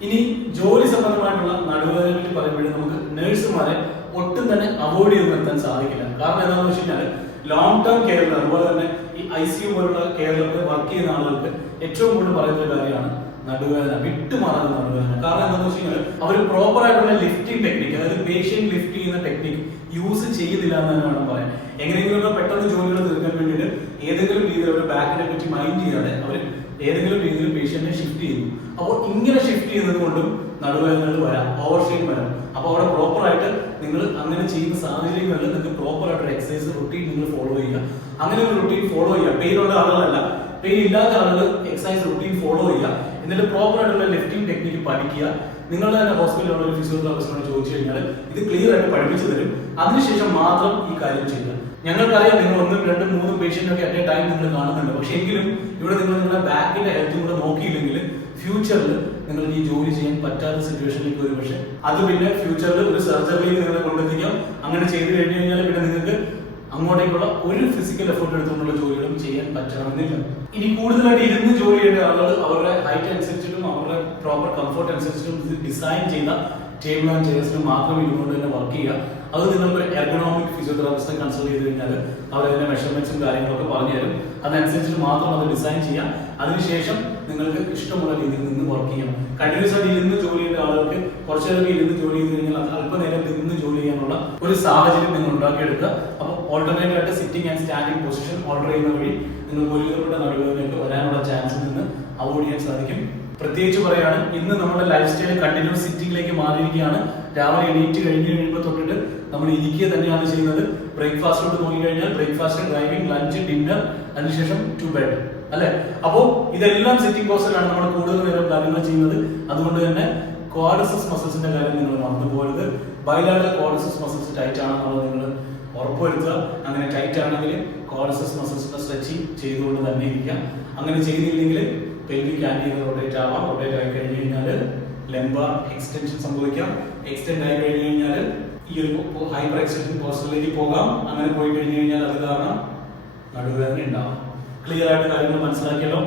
ഇനി ജോലി സംബന്ധമായിട്ടുള്ള നടുവേദന പറ്റി പറയുമ്പോഴും നമുക്ക് നഴ്സുമാരെ ഒട്ടും തന്നെ അവോയ്ഡ് ചെയ്ത് നിർത്താൻ സാധിക്കില്ല. കാരണം എന്താണെന്ന് വെച്ച് കഴിഞ്ഞാൽ ലോങ് ടേം കെയറിൽ അതുപോലെ തന്നെ ഈ ഐ സി യു പോലുള്ള കെയറിലൊക്കെ വർക്ക് ചെയ്യുന്ന ആളുകൾക്ക് ഏറ്റവും കൂടുതൽ പറയുന്ന ഒരു കാര്യമാണ് നടുവേദന വിട്ടുമാറുന്ന നടുവേദന. കാരണം എന്താണെന്ന് വെച്ച് കഴിഞ്ഞാൽ അവർ പ്രോപ്പർ ആയിട്ടുള്ള ലിഫ്റ്റിംഗ് ടെക്നിക്ക് അതായത് പേഷ്യന്റ് ലിഫ്റ്റ് ചെയ്യുന്ന ടെക്നിക്ക് യൂസ് ചെയ്യുന്നില്ല എന്ന് തന്നെ വേണം പറയാൻ എങ്ങനെയെങ്കിലും പെട്ടെന്ന് ജോലികൾ തീർക്കാൻ വേണ്ടിയിട്ട് ഏതെങ്കിലും രീതിയിൽ അവർ ബാക്കിനെ പറ്റി മൈൻഡ് ചെയ്യാതെ അവർ ഏതെങ്കിലും രീതിയിൽ ചെയ്യുന്നു. അപ്പോൾ ഇങ്ങനെ ഷിഫ്റ്റ് ചെയ്യുന്നത് കൊണ്ടും നടുവേദനകൾ വരാം ഓവർ ഷെയിൻ വരാം. അപ്പോൾ അവിടെ പ്രോപ്പർ ആയിട്ട് നിങ്ങൾ അങ്ങനെ ചെയ്യുന്ന സാഹചര്യങ്ങളിൽ നിങ്ങൾക്ക് പ്രോപ്പർ ആയിട്ട് എക്സസൈസ് റുട്ടീൻ നിങ്ങൾ ഫോളോ ചെയ്യുക. അങ്ങനെ ഒരു റുട്ടീൻ ഫോളോ ചെയ്യുക. പെയിൻ ഉള്ള ആളുകളല്ല. പെയിൻ ഇല്ലാത്ത ആളുകൾ എക്സസൈസ് റുട്ടീൻ ഫോളോ ചെയ്യുക. എന്നിട്ട് പ്രോപ്പർ ആയിട്ടുള്ള ലിഫ്റ്റിംഗ് ടെക്നിക്ക് പഠിക്കുക. നിങ്ങൾ തന്നെ ഹോസ്പിറ്റലിലുള്ള ഒരു ഫിസിയോതെറാപ്പിസ്റ്റിനോട് ചോദിച്ചു കഴിഞ്ഞാൽ ഇത് ക്ലിയർ ആയിട്ട് പഠിപ്പിച്ചു തരും. അതിനുശേഷം മാത്രം ഈ കാര്യം ചെയ്യുക. ഞങ്ങൾക്കറിയാം നിങ്ങൾ ഒന്നും രണ്ടും മൂന്നും പേഷ്യന്റ് ഒക്കെ അറ്റ് എ ടൈം നിങ്ങൾ കാണുന്നുണ്ട്. പക്ഷേ എങ്കിലും ഇവിടെ നിങ്ങൾ നിങ്ങളുടെ ബാക്കിന്റെ ഹെൽത്തും കൂടെ നോക്കിയില്ലെങ്കിൽ ഫ്യൂച്ചറിൽ നിങ്ങൾക്ക് ഈ ജോലി ചെയ്യാൻ പറ്റാത്ത സിറ്റുവേഷനിലേക്ക് വരും. പക്ഷെ അത് പിന്നെ ഫ്യൂച്ചറിൽ ഒരു സർജറിയിൽ നിങ്ങളെ കൊണ്ടെത്തിക്കാം. അങ്ങനെ ചെയ്തു കഴിഞ്ഞു കഴിഞ്ഞാൽ പിന്നെ നിങ്ങൾക്ക് അങ്ങോട്ടേക്കുള്ള ഒരു ഫിസിക്കൽ എഫേർട്ട് എടുത്തുകൊണ്ടുള്ള ജോലികളും ചെയ്യാൻ പറ്റണമെന്നില്ല. ഇനി കൂടുതലായിട്ട് ഇരുന്ന് ജോലി ചെയ്യേണ്ട ആളുകൾ അവരുടെ ഹൈറ്റ് അനുസരിച്ചിട്ടും അവരുടെ പ്രോപ്പർ കംഫർട്ട് അനുസരിച്ചിട്ടും ഡിസൈൻ ചെയ്ത ടേബിൾ ആൻഡ് ചെയർസിന് മാത്രം ഇരുന്നുകൊണ്ട് തന്നെ വർക്ക് ചെയ്യുക. അത് നിങ്ങൾക്ക് എർഗണോമിക് ഫിസിയോതെറാപ്പിസ്റ്റിനെ കൺസൾട്ട് ചെയ്ത് കഴിഞ്ഞാൽ അവർ മെഷർമെന്റ്സും കാര്യങ്ങളൊക്കെ പറഞ്ഞു തരും. അതനുസരിച്ചിട്ട് മാത്രം അത് ഡിസൈൻ ചെയ്യാം. അതിനുശേഷം നിങ്ങൾക്ക് ഇഷ്ടമുള്ള രീതിയിൽ നിന്ന് വർക്ക് ചെയ്യാം. കണ്ടിന്യൂസ് ആയിട്ട് ഇരുന്ന് ജോലി ചെയ്യുന്ന ആളുകൾക്ക് കുറച്ചു നേരം ഇരുന്ന് ജോലി ചെയ്ത് കഴിഞ്ഞാൽ അല്പനേരം നിന്ന് ജോലി ചെയ്യാനുള്ള ഒരു സാഹചര്യം നിങ്ങൾ ഉണ്ടാക്കിയെടുക്കുക. അപ്പോൾ ഓൾട്ടർനേറ്റീവ് ആയിട്ട് sitting and standing position order ചെയ്യുന്ന വഴി നിങ്ങൾക്ക് ഒരുവിധപ്പെട്ട നടുവേദനയൊക്കെ വരാനുള്ള ചാൻസ് നിന്ന് അവോയ്ഡ് ചെയ്യാൻ സാധിക്കും. പ്രത്യേകിച്ച് പറയുകയാണ് ഇന്ന് നമ്മുടെ ലൈഫ് സ്റ്റൈൽ കണ്ടിന്യൂസ് സിറ്റിംഗിലേക്ക് മാറിയിരിക്കുകയാണ്. രാവിലെ എണീറ്റ് കഴിഞ്ഞ് കഴിയുമ്പോൾ തൊട്ടിട്ട് നമ്മൾ ഇരിക്കുക തന്നെയാണ് ചെയ്യുന്നത്. ബ്രേക്ക്ഫാസ്റ്റോട്ട് നോക്കി കഴിഞ്ഞാൽ ബ്രേക്ക്ഫാസ്റ്റ് ഡ്രൈവിംഗ് ലഞ്ച് ഡിന്നർ അതിനുശേഷം ടു ബെഡ്. അല്ലെ? അപ്പോ ഇതെല്ലാം സിറ്റിംഗ് പോസ്റ്ററിലാണ് നമ്മൾ കൂടുതൽ നേരം കാര്യങ്ങൾ ചെയ്യുന്നത്. അതുകൊണ്ട് തന്നെ ക്വാഡസസ് മസിൽസിന്റെ കാര്യം നിങ്ങൾ മറന്നു പോകരുത്. ബൈലാറ്റൽ ക്വാഡസസ് മസിൽസ് ടൈറ്റ് ആണെന്നുള്ളത് നിങ്ങൾ ഉറപ്പുവരുത്തുക. അങ്ങനെ ടൈറ്റ് ആണെങ്കിൽ ക്വാഡസസ് മസിൽസിന്റെ സ്ട്രെച്ചിങ് ചെയ്തുകൊണ്ട് തന്നെ ഇരിക്കാം. അങ്ങനെ ചെയ്തില്ലെങ്കിൽ പെൽവിക് ആന്റി റൊട്ടേറ്റ് ആവാം. റൊട്ടേറ്റ് ആയി കഴിഞ്ഞ് കഴിഞ്ഞാൽ ലെംബാർ എക്സ്റ്റൻഷൻ സംഭവിക്കാം. എക്സ്റ്റെൻഡ് ആയി കഴിഞ്ഞ് കഴിഞ്ഞാൽ ഈ ഒരു ഹൈപ്പർ എക്സ്റ്റൻഷൻ പോസ്റ്ററിലേക്ക് പോകാം. അങ്ങനെ പോയി കഴിഞ്ഞു കഴിഞ്ഞാൽ അത് കാരണം നടുവേദന ഉണ്ടാവും. ക്ലിയർ ആയിട്ട് കാര്യങ്ങൾ മനസ്സിലാക്കിയല്ലോ